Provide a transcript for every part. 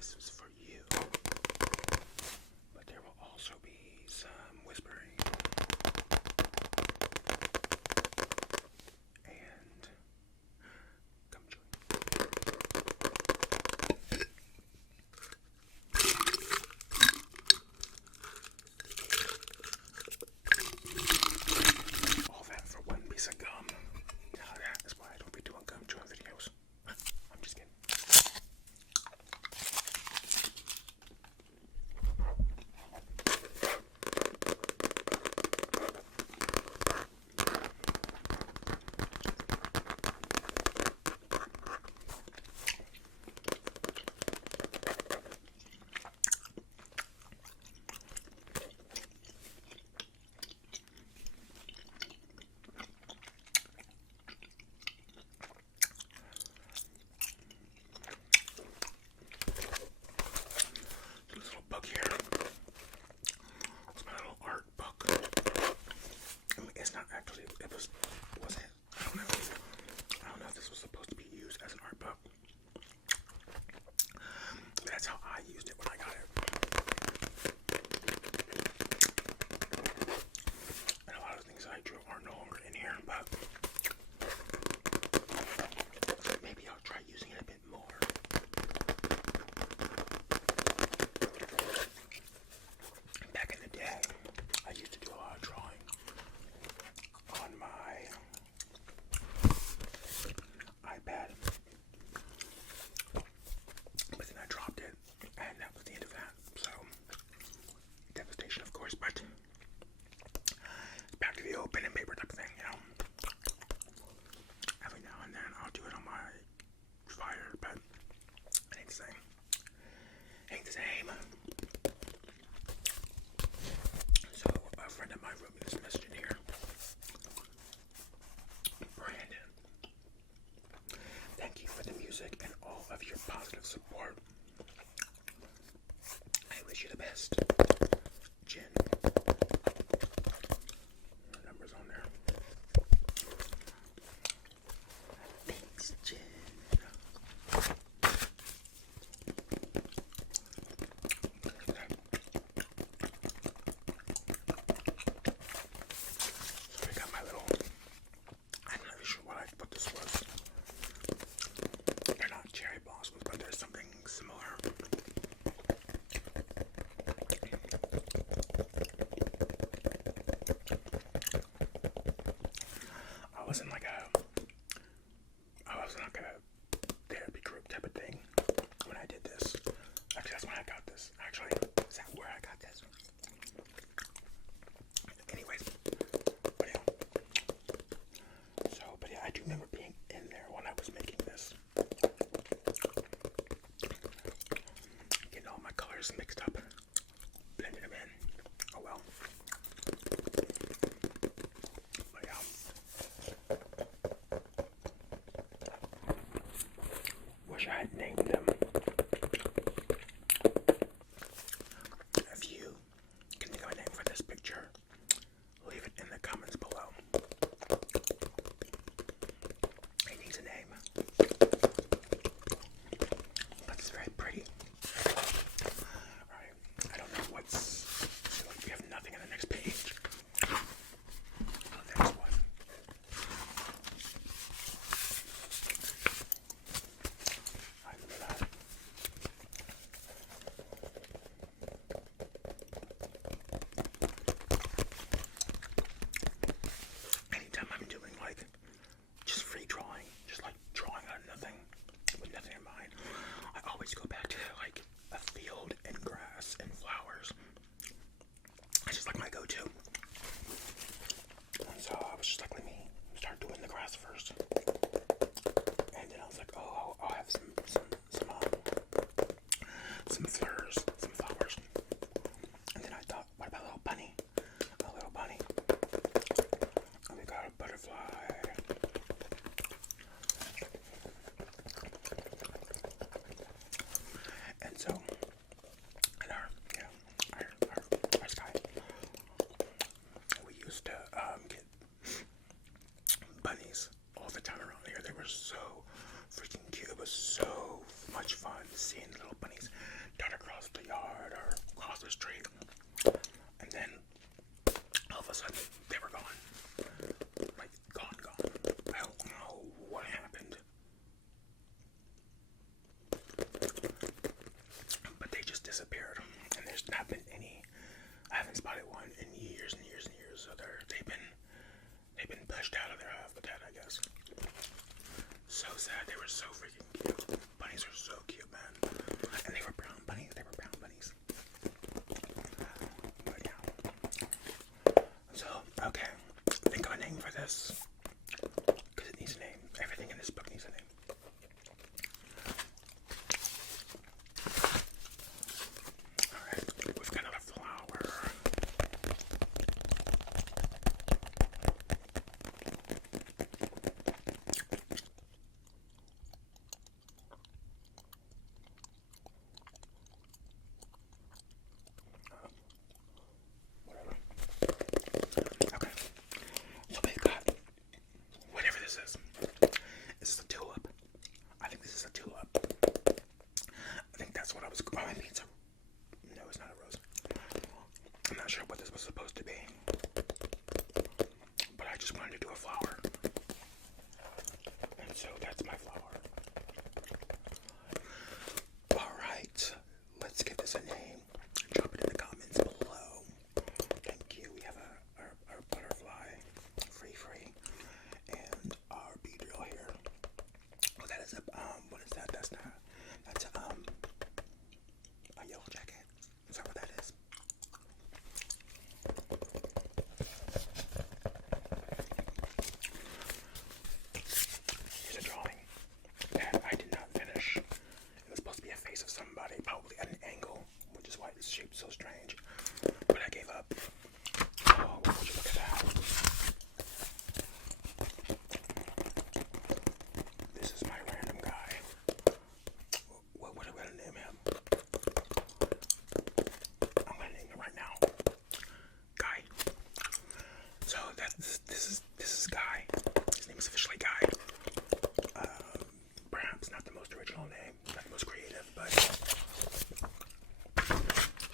This is for you. But there will also be some whispering. And come join. All that for one piece of gum. Now that is why I don't be doing gum chewing videos. I'm just kidding. This little book here. It's my little art book. I mean, it's not actually. Was it? I don't know. I don't know if this was supposed to be used as an art book. But that's how I used it when I got it. And a lot of things that I drew are no longer in here, but maybe I'll try using it a bit more. Back in the day, I used to do a lot of drawing on my iPad, but then I dropped it, and that was the end of that. So, devastation, of course, but back to the open and paper type of thing, you know. Every now and then I'll do it on my Fire, but it ain't the same. Ain't the same. So a friend of mine wrote me this message in here. Brandon, thank you for the music and all of your positive support. I wish you the best. Jen. The number's on there. Thanks, Jen. So we got my little, I'm not really sure what this was. They're not cherry blossoms, but there's something similar. I wasn't like a therapy group type of thing when I did this. Actually, that's when I got this. Actually, is that where I got this? Anyways, but yeah. So, but yeah, I do remember being in there when I was making this. Getting all my colors mixed up, blending them in. Oh well. But yeah. Wish I had named them. If you can think of a name for this picture, leave it in the comments below. It needs a name. But it's very pretty. Alright, I don't know what's... So we have nothing in the next page. Oh, there's one. I remember that. Anytime I'm doing like just free drawing, just like drawing on nothing, with nothing in mind, I always go back to like a field and grass and flowers. It's just like my go-to. And so I was just like, let me start doing the grass first. And then I was like, oh, I'll have some flowers. And then I thought, what about a little bunny? A little bunny. And we got a butterfly. And so, in our sky, we used to get bunnies all the time around here. They were so freaking cute. It was so much fun seeing little bunnies dart across the yard or across the street. And then all of a sudden they were gone. Like gone. I don't know what happened. But they just disappeared. And there's not been any. I haven't spotted one in years and years and years. So they've been pushed out of their habitat, I guess. So sad. They were so freaking cute. Bunnies are so cute, man. And they were brown bunnies. But yeah. So, okay. Think of a name for this. Because it needs a name. Everything in this book needs a name. Alright. We've got another flower. Okay, so we've got whatever this is. Is this a tulip? I think this is a tulip. I think that's what I was. Oh, maybe it's a. No, it's not a rose. I'm not sure what this was supposed to be, but I just wanted to do a flower, and so that's my flower. All right, let's give this a name. Drop it in the comments below. Thank you. We have our butterfly, free, and our beadrill here. Oh, that is a what is that? That's a yellow jacket. Is that what that is? Here's a drawing that I did not finish. It was supposed to be a face of somebody, probably at an angle, which is why it's shaped so strange. But I gave up. Oh, would you look at that? This is my random guy. What am I gonna name him? I'm gonna name him right now. Guy. So this is Guy. His name is officially Guy. Perhaps not the most original name, not the most creative, but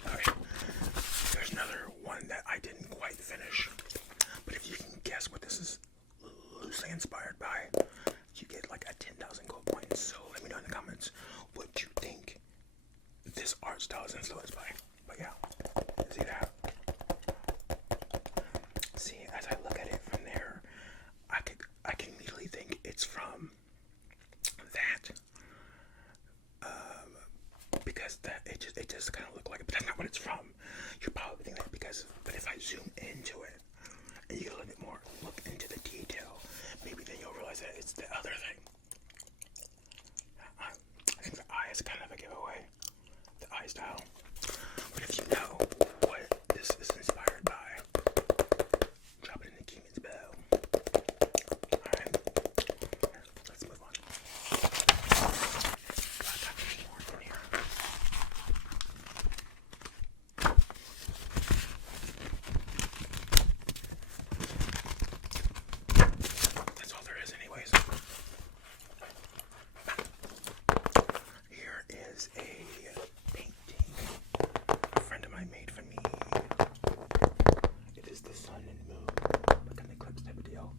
okay. There's another one that I didn't quite finish. But if you can guess what this is loosely inspired by, you get like a 10,000 gold points. So let me know in the comments what you think this art style is influenced by. But yeah, see that? See, as I look at it from there, I can immediately think it's from that. Because that it just kind of looked like it, but that's not what it's from. You're probably thinking that but if I zoom into it and you get a little bit more look into the detail, maybe then you'll realize that it's the other thing. I think the eye is kind of a giveaway, the eye style. But if you know what this is inspired by, drop it in the comments below. Alright, let's move on. I got more in here. That's all there is anyways. Here is a painting a friend of mine made for me. It is the sun and moon, like an eclipse type of deal.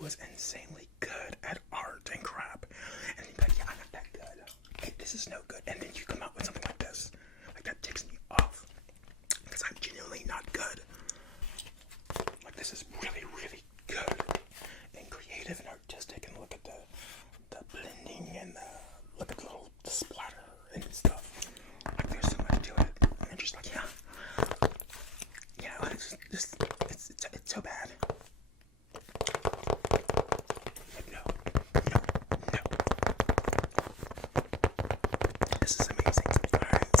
Was insanely good at art and crap, and you'd be like, yeah, I'm not that good. Hey, this is no good. And then you come out with something like this. Like, that ticks me off because I'm genuinely not good. Like, this is really, really good and creative and artistic. And look at the blending and look at the little splatter and stuff. Like, there's so much to it. it's so bad. But no, no, no. This is amazing. Alright.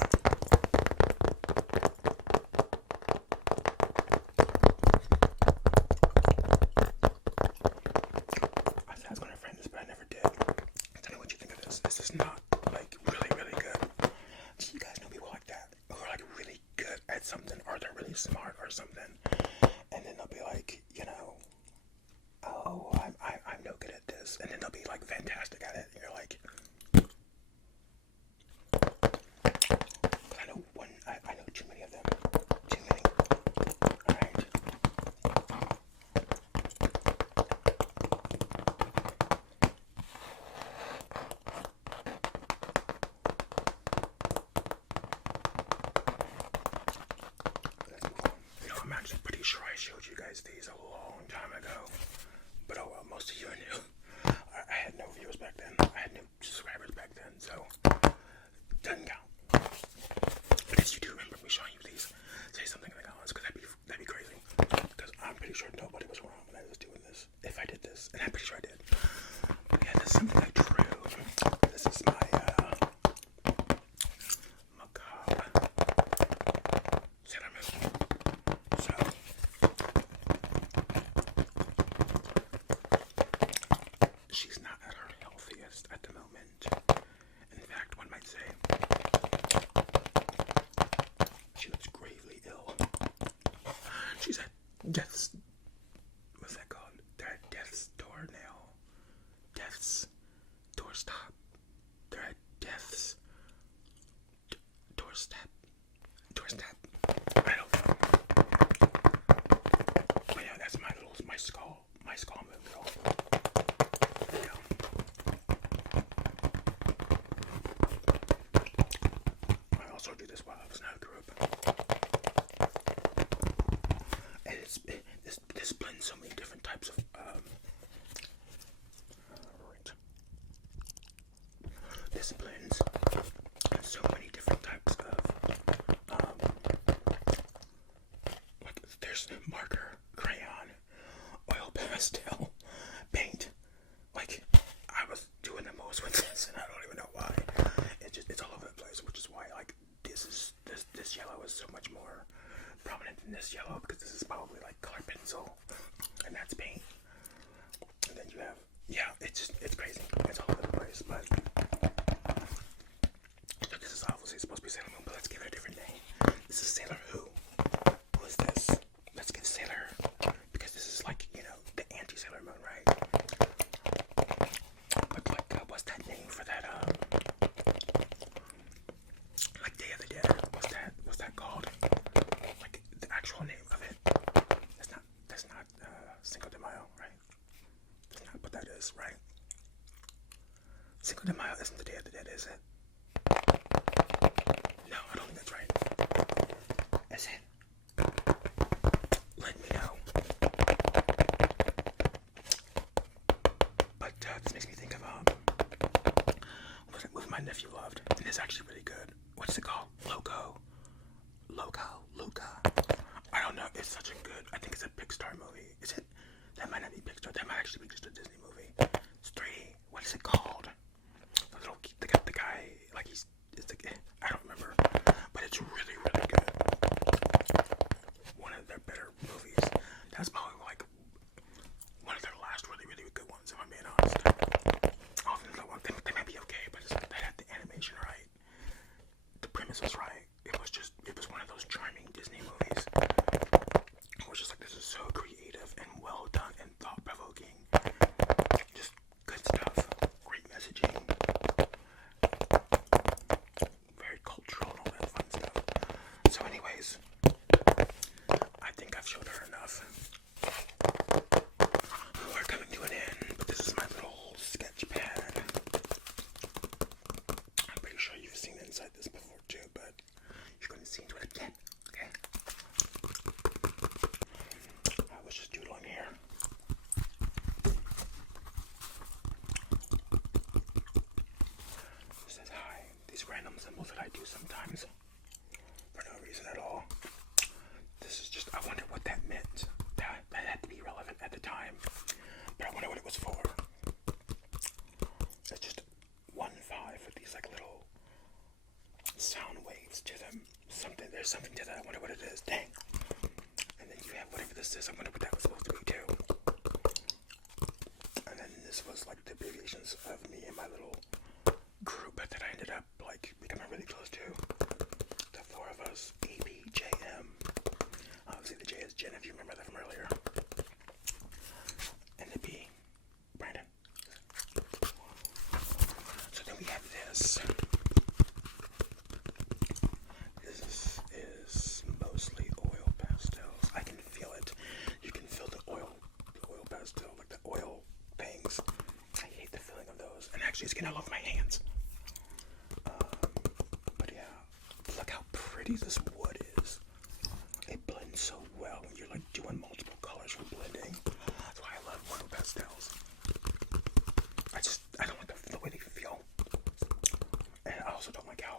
I said I was going to friend this, but I never did. Tell me what you think of this. This is not, like, really, really good. Do you guys know people like that? Who are, like, really good at something, or they're really smart or something, and then they'll be like, you know, oh, I'm no good at this, and then they'll be, like, fantastic at it, and you're like, I know too many of them. Too many. Alright. Let's move on. You know, I'm actually pretty sure I showed you guys these a long time ago. But oh well, most of you are new. I had no viewers back then. I had no subscribers back then, so doesn't count. But if you do remember me showing you these, say something in the comments, because that'd be crazy. Because I'm pretty sure nobody was around when I was doing this. If I did this, and I'm pretty sure I did. But yeah, this is something I drew. This is my macabre Sailor Moon. So she's not at her healthiest at the moment. In fact, one might say she looks gravely ill. She's at death's, what's that called? They're at death's door now. Death's doorstop. They're at death's doorstep. Doorstep. I don't know. But yeah, that's my skull moon girl. Yeah. I also do this while I was in a group. And this blends so many different types of right. This blends so many different types of like there's marker, crayon, oil pastel, paint. Like I was doing the most with this, and I don't even know why. It's all over the place, which is why like this yellow is so much more prominent than this yellow, because this is probably like color pencil, and that's paint. And then you have it's crazy. It's all over the place, but so this is obviously supposed to be Sailor Moon, but let's give it a different name. This is Sailor Who. Who is this? Let's give Sailor, because this is like, you know, the anti-Sailor Moon, right? But like, what's that name for that? Like Day of the Dead. What's that called? Like the actual name of it. That's not Cinco de Mayo, right? That's not what that is, right? Cinco de Mayo isn't the Day of the Dead, is it? No, I don't think that's right. Is it? Let me know. But this makes me think of what's that movie my nephew loved, and it's actually really good. What's it called? Luca. I don't know. It's such a good. I think it's a Pixar movie. Is it? That might not be Pixar. That might actually be just a Disney movie. It's 3D. What is it called? The guy, like I don't remember, but it's really, really good. One of their better movies. That's probably like one of their last really, really good ones, if I'm being honest. They might be okay, but it's like they had the animation right. The premise was right. It was one of those charming Disney movies. It was just like, this is so creative and well done and thought-provoking. Just good stuff. Great messaging. Very cultural and all that fun stuff. So anyways, I think I've showed her enough. We're coming to an end, but this is my little sketch pad. I'm pretty sure you've seen inside this before too, but you're going to see into it again, okay? I was just doodling here. It says hi. These random symbols that I do sometimes for no reason at all. This is just, I wonder what that meant. That the time, but I wonder what it was for. It's just 1-5 with these like little sound waves to them. There's something to that. I wonder what it is. Dang. And then you have whatever this is. I wonder what that was supposed to be too. And then this was like the abbreviations of me and my little group that I ended up like becoming really close to. The 4 of us, ABJM. Obviously the J is Jen, if you remember that from earlier. And the B, Brandon. So then we have this. This is mostly oil pastels. I can feel it. You can feel the oil pastel, like the oil things. I hate the feeling of those. And actually it's getting all over my hands. But yeah, look how pretty this wood is. It blends so well when you're like doing multiple colors for blending. That's why I love oil pastels. I don't like the way they feel. And I also don't like how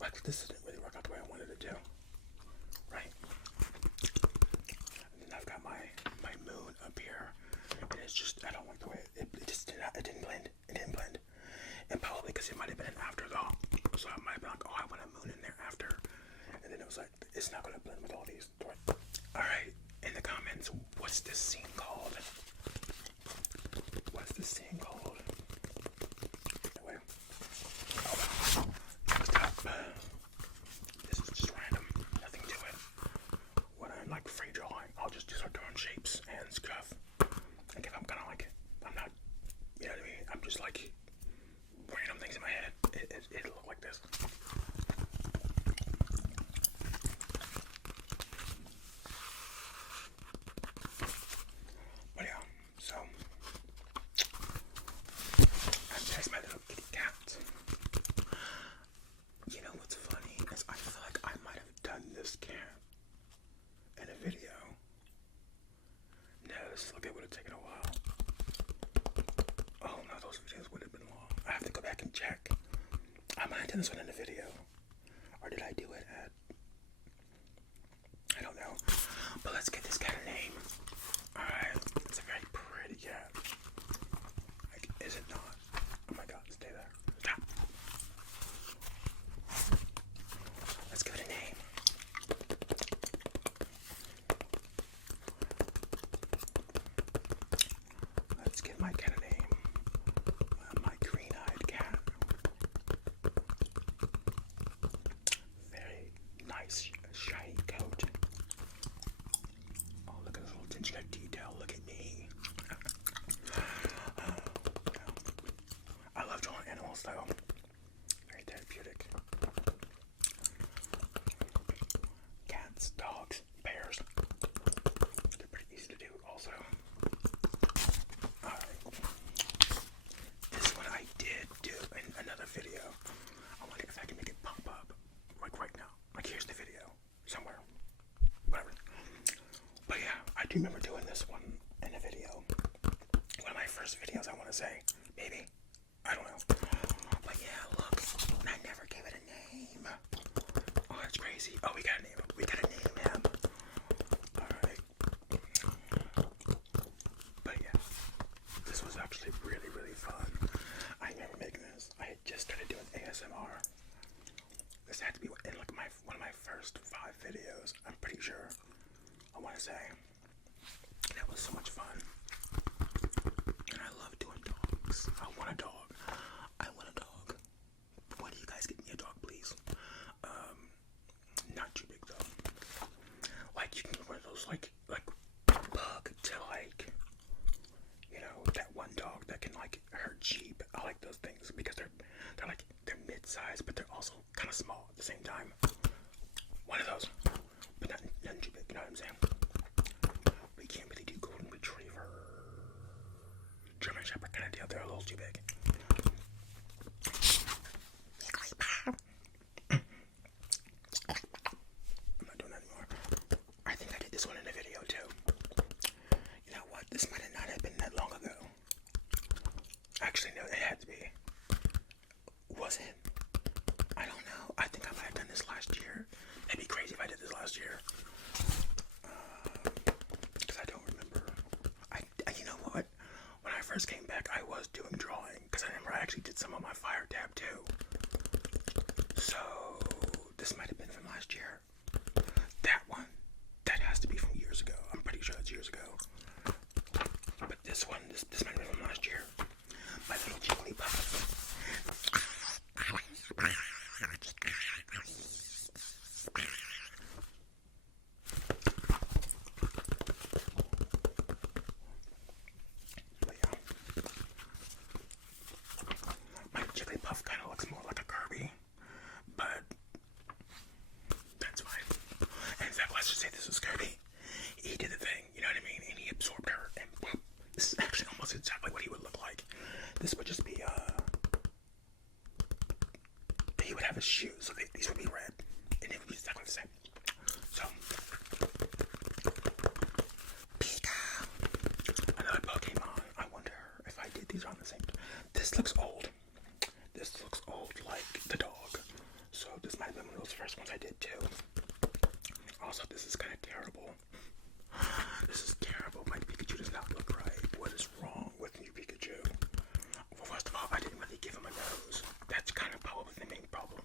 like this didn't really work out the way I wanted it to. Right? And then I've got my moon up here. And it's just, I don't like the way it didn't blend. It didn't blend. And probably because it might have been an afterthought. So I might be like, oh, I want a moon in there after. And then it was like, it's not going to blend with all these. Alright, in the comments, what's this scene called? What's this scene called? Anyway. Next up. This is just random. Nothing to it. When I'm like free drawing, I'll just start drawing shapes and stuff. Like if I'm kind of like, I'm not, you know what I mean? I'm just like random things in my head. It'll look like this. But yeah, so there's my little kitty cat. You know what's funny is I feel like I might have done this cat in a video. No, this look, it would have taken a while. Oh no, those videos would have been long. I have to go back and check. I might have done this one in a video. Or did I do it at, I don't know. But let's get this cat a name. Alright, it's a very pretty cat. Like, is it not? Oh my god, stay there. Stop. Let's give it a name. Let's give my cat a name. My green-eyed cat. Very nice, shiny coat. Oh, look at this little attention to detail. Look at me. I love drawing animals, though. Very therapeutic. Cats, dogs, bears. They're pretty easy to do, also. Alright. This one I did do in another video. I wonder if I can make it pop up. Like right now. Like here's the video. Somewhere. Whatever. But yeah, I do remember doing this one in a video. One of my first videos, I want to say. Maybe. I don't know. But yeah, look. I never gave it a name. Oh, that's crazy. Oh, we gotta name him. We gotta name him. Alright. But yeah. This was actually really, really fun. I remember making this. I had just started doing ASMR. This had to be in like one of my first 5 videos. I'm pretty sure. I want to say. And that was so much fun. And I love doing dogs. I want a dog. I want a dog. When do you guys get me a dog, please? Not too big though. Like you can get one of those like pug to like, you know, that one dog that can like herd sheep. I like those things because they're mid-sized, but they're also kind of small at the same time. One of those, but nothing too big. You know what I'm saying? We can't really do golden retriever, German Shepherd kind of deal. They're a little too big. last year. Because I don't remember. You know what? When I first came back, I was doing drawing. Because I remember I actually did some on my fire tab too. So, this might have been from last year. That one, that has to be from years ago. I'm pretty sure that's years ago. But this one, this might have been from last year. My little Jigglypuff. But yeah. My Jigglypuff kind of looks more like a Kirby. But that's fine. And in fact, let's just say this is Kirby. He did the thing, you know what I mean? And he absorbed her. And whoop, this is actually almost exactly what he would look like. This would just be, he would have his shoes, so these would be red. And it would be exactly the same. So, Pika. Another Pokemon. I wonder if I did these on the same time. This looks old. This looks old like the dog. So this might have been one of those first ones I did too. Also, this is kind of terrible. This is terrible. My Pikachu does not look right. What is wrong with new Pikachu? Well, first of all, I didn't really give him a nose. That's kind of probably the main problem.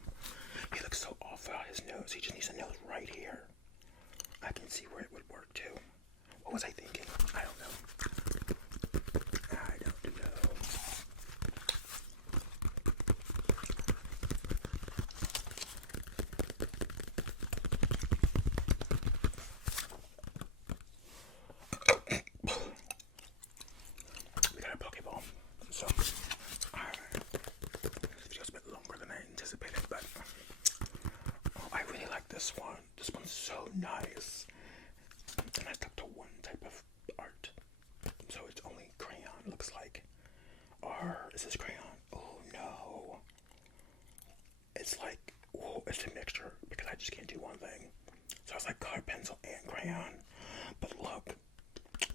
He looks so off without his nose. He just needs a nose right here. I can see where it would work too. What was I thinking? I don't know. I don't know. We got a Pokeball. So, alright. This video's a bit longer than I anticipated, but I really like this one. This one's so nice. And I stuck to one type of art. So it's only crayon, looks like. Or is this crayon? Oh no. It's like, whoa, it's a mixture because I just can't do one thing. So it's like colored pencil and crayon. But look,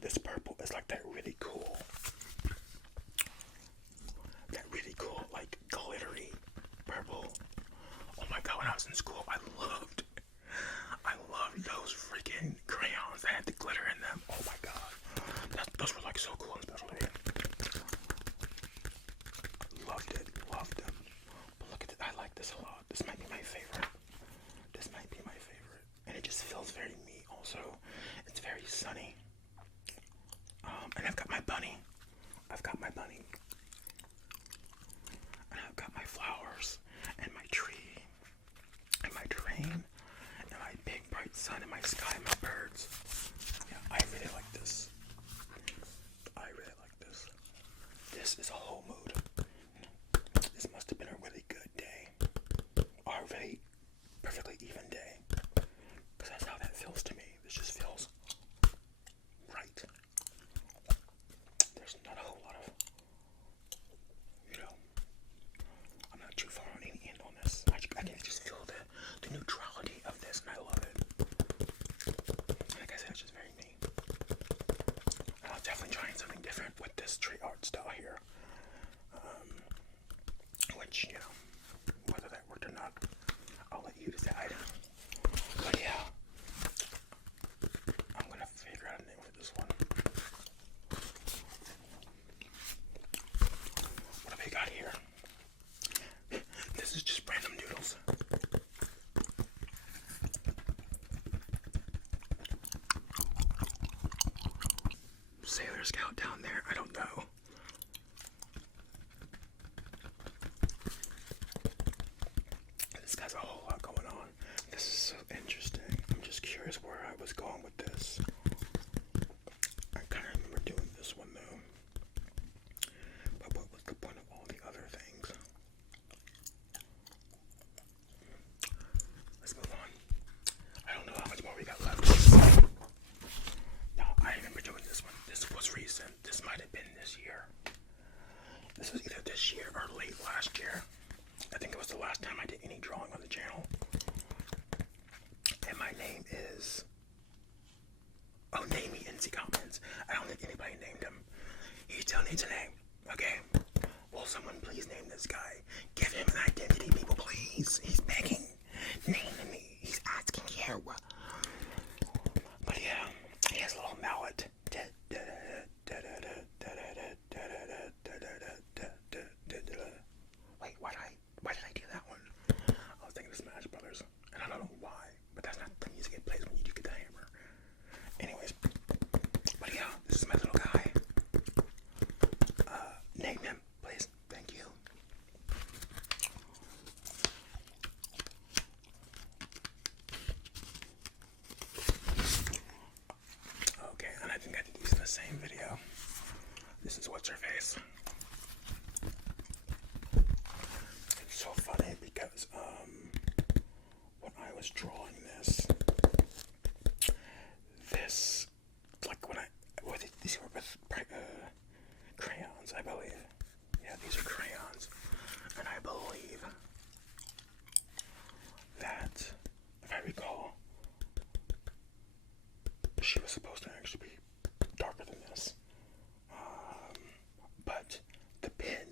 this purple is like that really cool, like glittery purple. Oh my god, when I was in school, I loved those freaking crayons that had the glitter in them. Oh my god. Those were like so cool and special to me. Loved them. But look at it, I like this a lot. This might be my favorite. And it just feels very me also. It's very sunny. And I've got my bunny. And I've got my flowers and my tree and my terrain and my big bright sun and my sky and my birds. Yeah, I really like this. This is a whole mood. This must have been a really good day. Or a very perfectly even day. Because that's how that feels to me. This just feels right. There's not a whole lot of, I'm not too far on any end on this. I can just feel the neutrality of this, and I love it. Like I said, it's just very me. And I was definitely trying something different with this tree art style here. Which, whether that worked or not, I'll let you decide. But yeah, I'm gonna figure out a name for this one. What have I got here? This is just random doodles. Sailor Scout down there, I don't know. This guy's a whole lot going on. This is so interesting. I'm just curious where I was going with this. I kind of remember doing this one though. But what was the point of all the other things? Let's move on. I don't know how much more we got left. Now, I remember doing this one. This was recent. This might have been this year. This was either this year or late last year. I think it was the last time I did any drawing on the channel. And my name is... Oh, name me in the comments. I don't think anybody named him. He still needs a name. Okay? Will someone please name this guy? Give him an identity, people, please. He's begging. Name me. He's asking here. She was supposed to actually be darker than this. But the pen,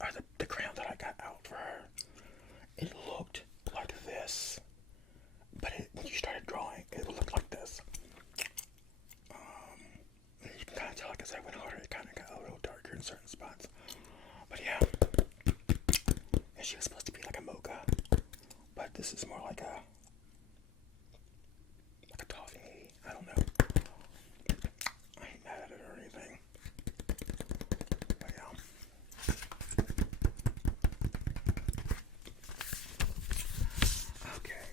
or the crayon that I got out for her, it looked like this. But when you started drawing, it would look like this. And you can kind of tell, like, as I went harder, it kind of got a little darker in certain spots. But yeah, and she was supposed to be like a mocha, but this is more like a toffee. I don't know. I ain't mad at it or anything. But yeah. Okay.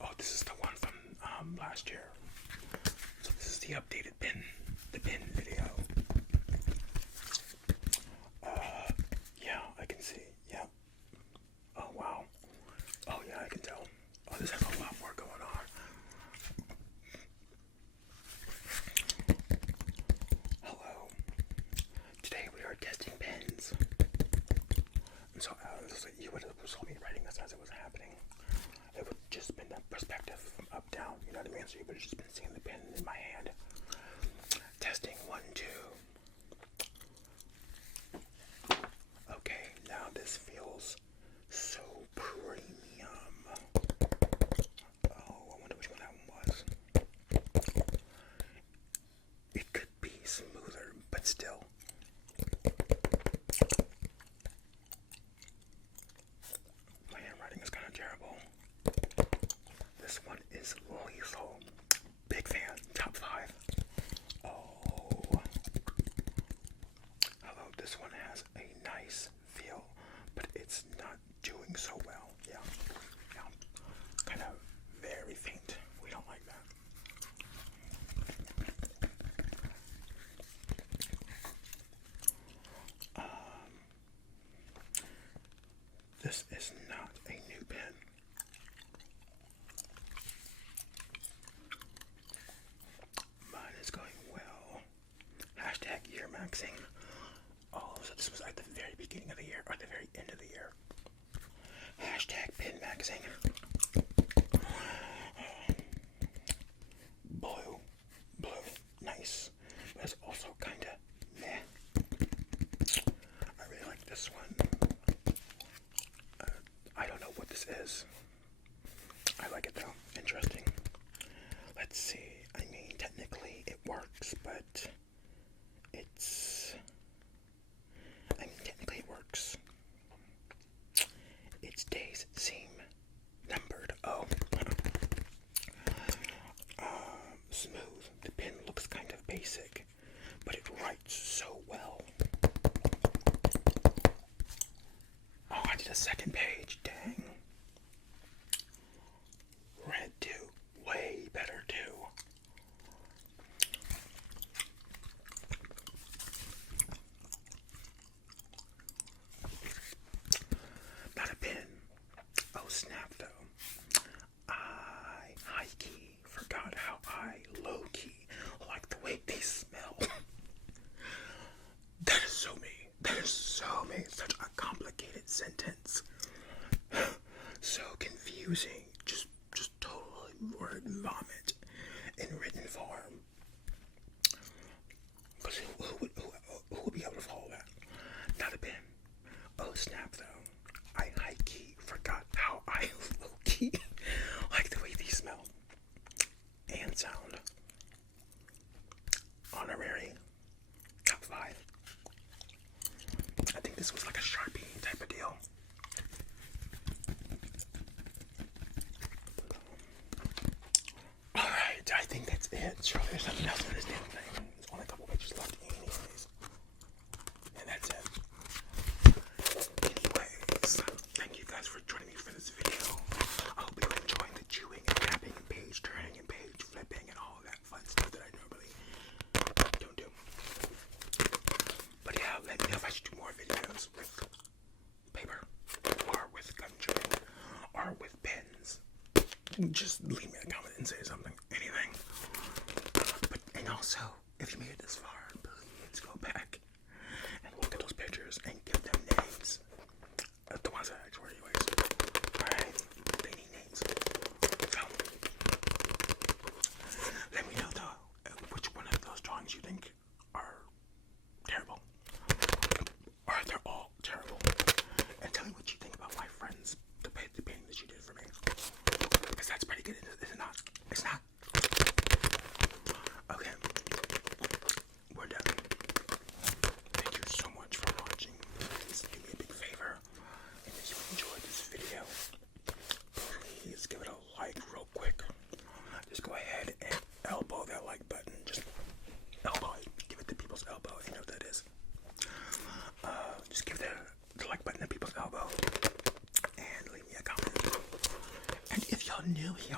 Oh, this is the one from last year. So this is the updated the pin video. Yeah, I can see. Yeah. Oh wow. Oh yeah, I can tell. Oh, this has a lot more going on. Hello. Today we are testing pens. And so you would have saw me writing this as it was happening. It would just been the perspective from up down, you know what I mean? So you would have just been seeing the pen in my hand. Testing 1, 2. Okay, now this feels so premium. Oh, I wonder which one that one was. It could be smoother, but still. My handwriting is kind of terrible. This one is lethal. Big fan. Top 5. Oh. Hello, this one has a nice feel, but it's not doing so well. Yeah. Yeah. Kind of very faint. We don't like that. This is not a new pen. Mine is going well. Hashtag year maxing. Oh, so this was at the very beginning of the year or the very end of the year. Hashtag pen maxing. Blue, nice. But it's also kind of meh. I really like this one. I don't know what this is. I like it though. Interesting. Let's see. I mean, technically it works, but technically it works. Its days seem numbered. Oh. Smooth. The pen looks kind of basic, but it writes so well. Oh, I did a second page. Dang. Red too. Way better too. Not a pen. Oh snap though. I high-key forgot how I low-key like the way they smell. That is so me. That is so me. Such a complicated sentence. So confusing. Just totally word vomit in written form. Because who would be able to follow that? Not a pen. Oh snap though. I high-key forgot how I low-key like the way these smell and sound. Honorary. Top 5. I think this was like a Sharpie type of deal. Alright, I think that's it. Surely there's something else in this damn thing. There's only a couple pages left anyways. And that's it. Anyways, thank you guys for joining me for this video. I hope you're enjoying the chewing and tapping and page turning and page flipping and all that fun stuff that I normally don't do. But yeah, let me know if I should do more videos with paper or with gum chewing or with pens. Just leave me a comment and say something, anything. And also, if you made it this far, please go back and look at those pictures and give them names. just give the like button to people's elbow and leave me a comment. And if y'all new here,